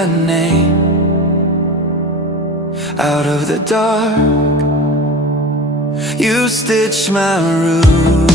my name. Out of the dark, you stitch my roof.